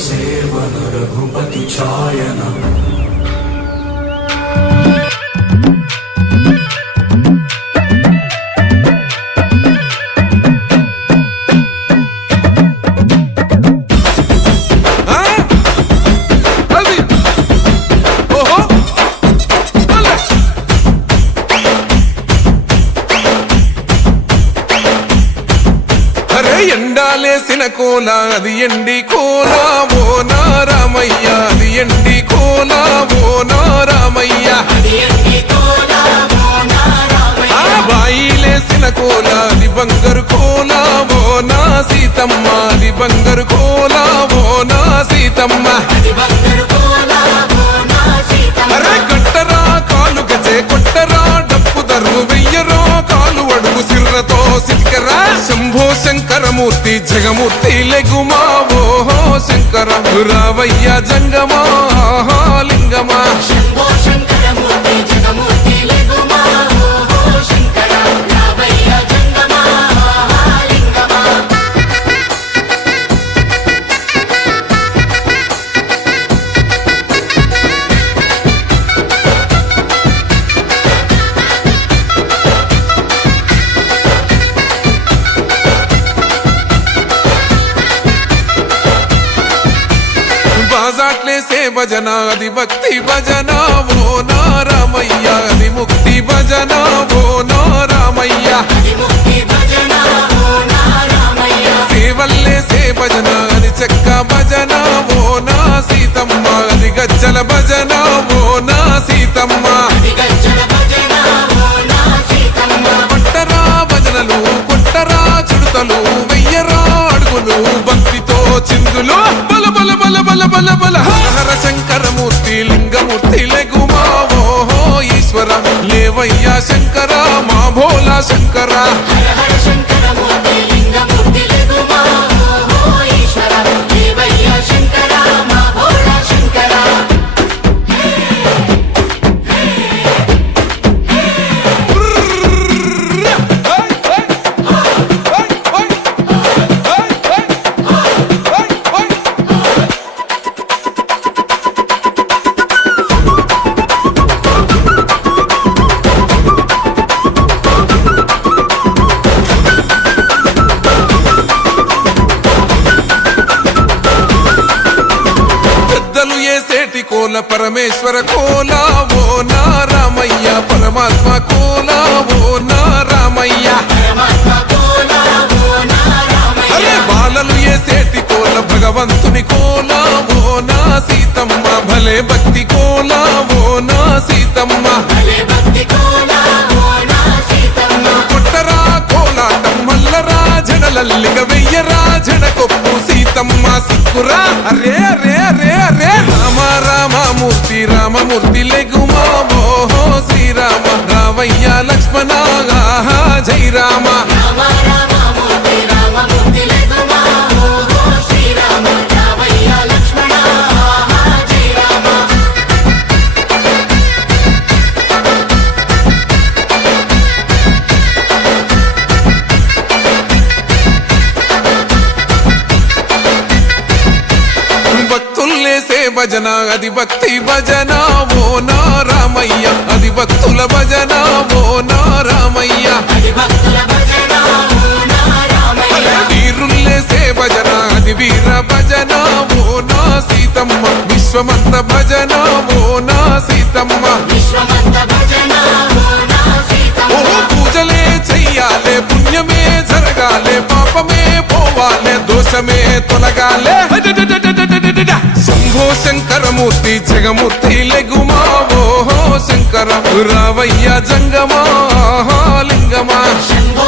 seven Raghupati छायन ఎండాలేసిన కోల అది ఎండి కోల ఓ నారామయ్య అది ఎండి కోల ఓ నారామయ్య ఆ బాయిలేసిన కోల అది బంగారు కోల ఓ నా సీతమ్మ అది బంగారు కోల ఓ నా సీతమ్మ అరే కట్టరా కాలు గజే కొట్టరా డప్పు దరువు వెయ్యరో కాలు అడుగు సిర్రతో సిటికరా శంభో శంకరమూర్తి జగమూర్తి లెగుమా ఓహో శంకర రావయ్య జంగమా లింగమా శంభో శంకరమూర్తి జగమూర్తి లెగుమా ఓహో శంకర రావయ్య జంగమా లింగమా బాజాట్లేసే భజన అది భక్తి భజన ఓ నారామయ్య అది ముక్తి భజన ఓ నారామయ్య సేవల్లేసే భజన అది చెక్క భజన ఓ నా సీతమ్మ అది గజ్జల భజన ఓ నా సీతమ్మ పట్టరా భజనలు కొట్టరా చుడతలు వెయ్యరా అడుగులు భక్తితో చిందులు బల బల బల బల బల బల హర శంకరమూర్తి లింగమూర్తి లెగుమా ఓహో ఈశ్వర లేవయ్యా శంకర మా భోలా శంకర శంకరమూర్తి లింగమూర్తి లెగుమా ఓహో ఈశ్వర లేవయ్య శంకర మా భోలా శంకర పెద్దలు ఏసేటి కోల పరమేశ్వర కోల ఓ నారామయ్య పరమాత్మ కోల ఓ నారామయ్య అరే బాలలు ఏసేటి కోల భగవంతుని కోల ఓ నా సీతమ్మ భలే భక్తి కోల ఓ నా సీతమ్మ కొట్టరా కోలాటం మల్లరా జడలల్లిగ వెయ్యరా జడకొప్పు సీతమ్మ సిక్కురా అరే అరే అరే అరే రామ రామమూర్తి రామమూర్తి లెగుమా ఓహో శ్రీరామ రావయ్య లక్ష్మణ జై రామ భక్తుల్లేసే భజన అది భక్తి భజన ఓ నారామయ్య అది భక్తుల భజన ఓ నారామయ్య వీరుల్లేసే భజన అది వీర భజన ఓ నా సీతమ్మ విశ్వమంత భజన ఓ నా సీతమ్మ ఓ పూజలే చెయ్యాలే పుణ్యమే జరగాలే పాపమే పోవాలే దోషమే తొలగాలే శంభో శంకరమూర్తి జగమూర్తి లెగుమా ఓహో శంకర రావయ్య జంగమా లింగమా శంభో